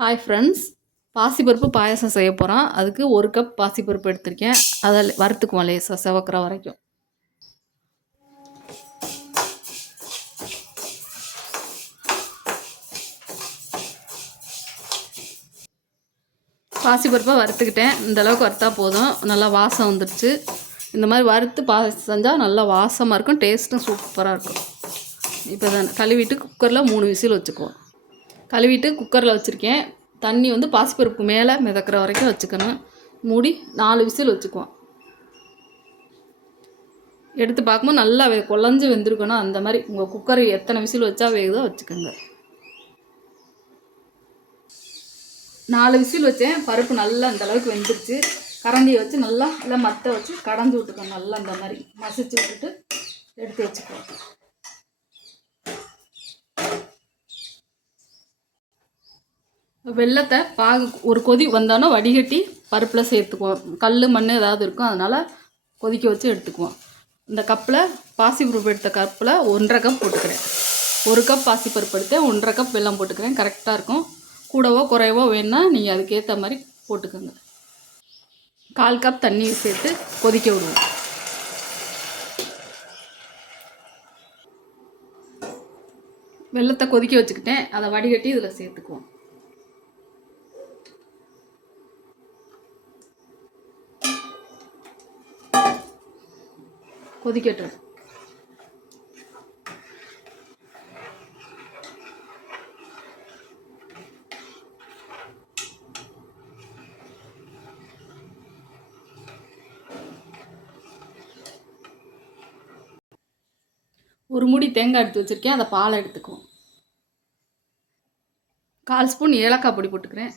Hi friends, பாசிப்பருப்பு பாயாசம் செய்ய போகிறோம். அதுக்கு 1 கப் பாசிப்பருப்பு எடுத்திருக்கேன். அதை வறுத்துக்குவோம் லேசாக செவக்கிற வரைக்கும். பாசிப்பருப்பை வறுத்துக்கிட்டேன். இந்தளவுக்கு வறுத்தா போதும். நல்லா வாசம் வந்துடுச்சு. இந்த மாதிரி வறுத்து பாயாசம் செஞ்சால் நல்லா வாசமாக இருக்கும், டேஸ்ட்டும் சூப்பராக இருக்கும். இப்போ தான் கழுவிட்டு குக்கரில் 3 விசில் வச்சுக்குவோம். கழுவிட்டு குக்கரில் வச்சுருக்கேன். தண்ணி பாசிப்பருப்பு மேலே மிதக்கிற வரைக்கும் வச்சுக்கணும். மூடி 4 விசில் வச்சுக்குவோம். எடுத்து பார்க்கும்போது நல்லா குழஞ்சி வெந்திருக்கணும். அந்த மாதிரி உங்கள் குக்கர் எத்தனை விசில் வச்சா வேகுதோ வச்சுக்கோங்க. 4 விசில் வச்சேன். பருப்பு நல்லா அந்த அளவுக்கு வெந்துருச்சு. கரண்டியை வச்சு நல்லா இல்லை மற்ற வச்சு கடைஞ்சி விட்டுக்கணும். நல்லா அந்த மாதிரி மசிச்சு விட்டுட்டு எடுத்து வச்சுக்குவோம். வெல்லத்தை ஒரு கொதி வந்தோன்னா வடிகட்டி பருப்பில் சேர்த்துக்குவோம். கல் மண் ஏதாவது இருக்கும், அதனால் கொதிக்க வச்சு எடுத்துக்குவோம். இந்த கப்பில் பாசிப்பருப்பு எடுத்த கப்பில் 1.5 கப் போட்டுக்கிறேன். 1 கப் பாசிப்பருப்பு எடுத்தேன், 1.5 கப் வெல்லம் போட்டுக்கிறேன். கரெக்டாக இருக்கும். கூடவோ குறைவோ வேணுன்னா நீங்கள் அதுக்கேற்ற மாதிரி போட்டுக்கோங்க. 1/4 கப் தண்ணி சேர்த்து கொதிக்க விடுவோம். வெல்லத்தை கொதிக்க வச்சுக்கிட்டேன். அதை வடிகட்டி இதில் சேர்த்துக்குவோம். கொதிக்கட்டும். ஒரு மூடி தேங்காய் எடுத்து வச்சுருக்கேன். அதை பாலை எடுத்துக்குவோம். 1/4 ஸ்பூன் ஏலக்காய் பொடி போட்டுக்கிறேன்.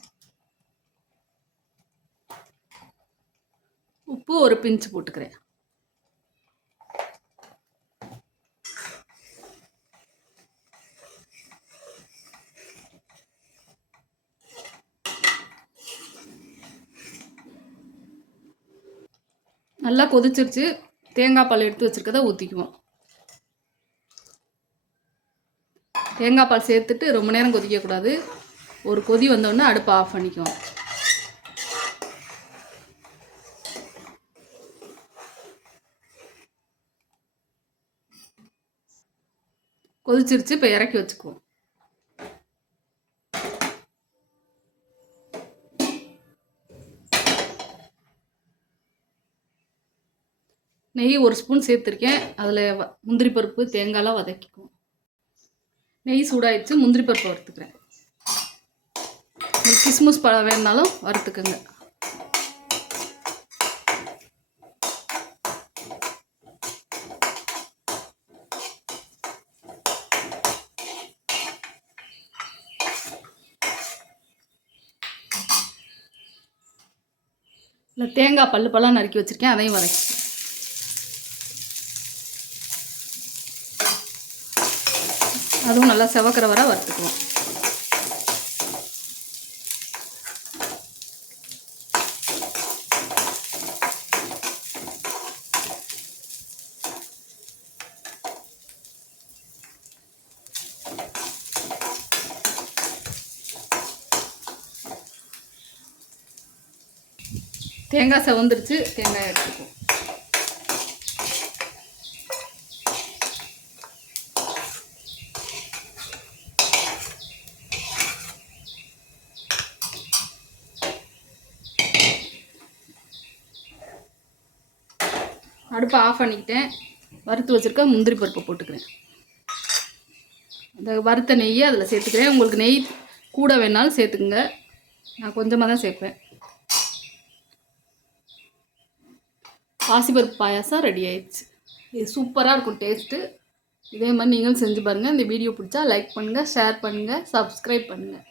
உப்பு ஒரு பிஞ்சு போட்டுக்கிறேன். நல்லா கொதிச்சிருச்சு. தேங்காய் பால் எடுத்து வச்சுருக்கதை ஊற்றிக்குவோம். தேங்காய் பால் சேர்த்துட்டு ரொம்ப நேரம் கொதிக்கக்கூடாது. ஒரு கொதி வந்தோடனே அடுப்பை ஆஃப் பண்ணிக்குவோம். கொதிச்சிருச்சு. இப்போ இறக்கி வச்சுக்குவோம். நெய் 1 ஸ்பூன் சேர்த்துருக்கேன். அதில் முந்திரி பருப்பு தேங்காய்லாம் வதக்கிக்குவோம். நெய் சூடாயிடுச்சு. முந்திரி பருப்பு வறுத்துக்கிறேன். கிஸ்மிஸ் பழம் வேணுனாலும் வறுத்துக்குங்க. இல்லை தேங்காய் பல்லாம் நறுக்கி வச்சுருக்கேன், அதையும் வதக்கி. அதுவும் நல்லா செவக்கிற வரை வறுத்துக்குவோம். தேங்காய் செவந்துருச்சு. தேங்காய் எடுத்துக்குவோம். அடுப்பை ஆஃப் பண்ணிக்கிட்டேன். வறுத்து வச்சுருக்க முந்திரி பருப்பை போட்டுக்கிறேன். அந்த வறுத்த நெய்யை அதில் சேர்த்துக்கிறேன். உங்களுக்கு நெய் கூட வேணாலும் சேர்த்துக்குங்க. நான் கொஞ்சமாக தான் சேர்ப்பேன். பாசிப்பருப்பு பாயாசம் ரெடி ஆயிடுச்சு. இது சூப்பராக இருக்கும் டேஸ்ட்டு. இதே மாதிரி நீங்களும் செஞ்சு பாருங்கள். இந்த வீடியோ பிடிச்சா லைக் பண்ணுங்கள், ஷேர் பண்ணுங்கள், சப்ஸ்கிரைப் பண்ணுங்கள்.